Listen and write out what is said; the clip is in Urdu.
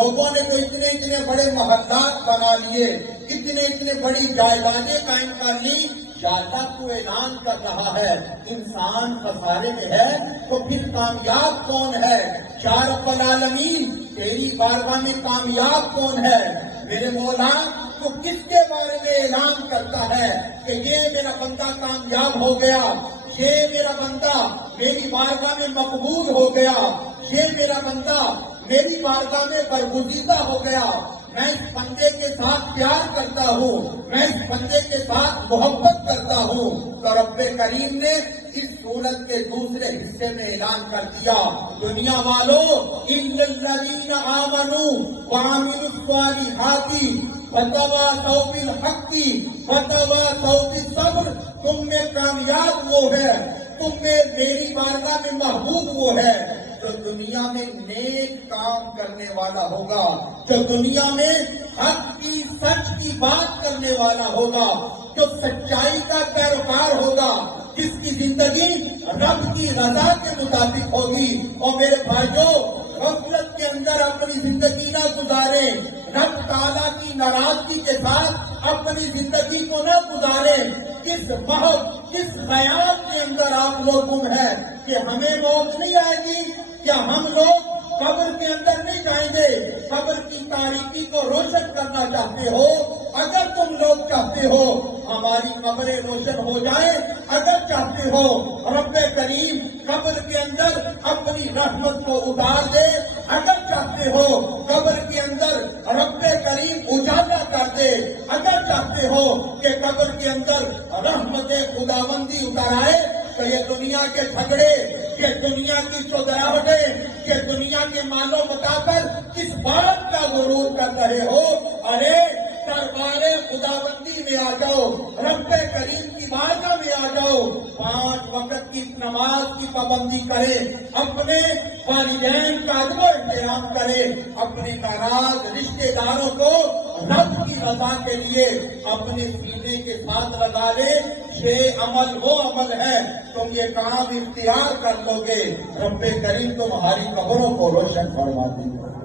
لوگوں نے تو اتنے اتنے بڑے محلات بنا لیے، اتنے بڑی جائیدادیں قائم کر لی، جیسا تو اعلان کر رہا ہے انسان خسارے میں ہے، تو پھر کامیاب کون ہے؟ یا رب العالمین تیری بارگاہ میں کامیاب کون ہے؟ میرے مولا تو کس کے بارے میں اعلان کرتا ہے کہ یہ میرا بندہ کامیاب ہو گیا، یہ میرا بندہ میری بارگاہ میں مقبول ہو گیا، یہ میرا بندہ میری بارگاہ میں برگزیدہ ہو گیا، میں اس بندے کے ساتھ پیار کرتا ہوں، میں اس بندے کے ساتھ محبت کرتا ہوں۔ تو رب کریم نے اس سورت کے دوسرے حصے میں اعلان کر دیا، دنیا والوں ان الذین آمنوا وعملوا الصالحات وتواصوا بالحق وتواصوا بالصبر، تم میں کامیاب وہ ہے، تم میں میری بارگاہ میں محبوب وہ ہے جو دنیا میں نیک کام کرنے والا ہوگا، جو دنیا میں حق کی سچ کی بات کرنے والا ہوگا، جو سچائی کا پیروکار ہوگا، جس کی زندگی رب کی رضا کے مطابق ہوگی۔ اور میرے بھائیوں، غفلت کے اندر اپنی زندگی نہ گزارے، رب تعالیٰ کی ناراضگی کے ساتھ اپنی زندگی کو نہ گزارے۔ کس خیال کے اندر آپ لوگ گم ہیں کہ ہمیں موت نہیں آئے گی، کیا ہم لوگ قبر کے اندر نہیں جائیں گے؟ قبر کی تاریکی کو روشن کرنا چاہتے ہو؟ اگر تم لوگ چاہتے ہو ہماری قبریں روشن ہو جائیں، اگر چاہتے ہو رب کریم قبر کے اندر اپنی رحمت کو اتار دے، اگر چاہتے ہو قبر کے اندر رب کریم اجالا کر دے، اگر چاہتے ہو کہ قبر کے اندر رحمت خداوندی اتر آئے، تو یہ دنیا کے جھگڑے، یہ دنیا کی چودراہٹیں، یہ دنیا کے مالوں بتا کر کس بات کا غرور کر رہے ہو؟ ارے دربار خداوندی میں آ جاؤ، رب کریم کی بارگاہ میں آ جاؤ، 5 وقت کی نماز کی پابندی کرے، اپنے والدین کا ادب و احترام کرے، اپنے ناراض رشتے داروں کو رب کی رضا کے لیے اپنے سینے کے ساتھ لگا لے۔ یہ عمل وہ عمل ہے تم یہ کام اختیار کر لو گے، رب کریم تمہاری قبروں کو روشن فرما دے گا۔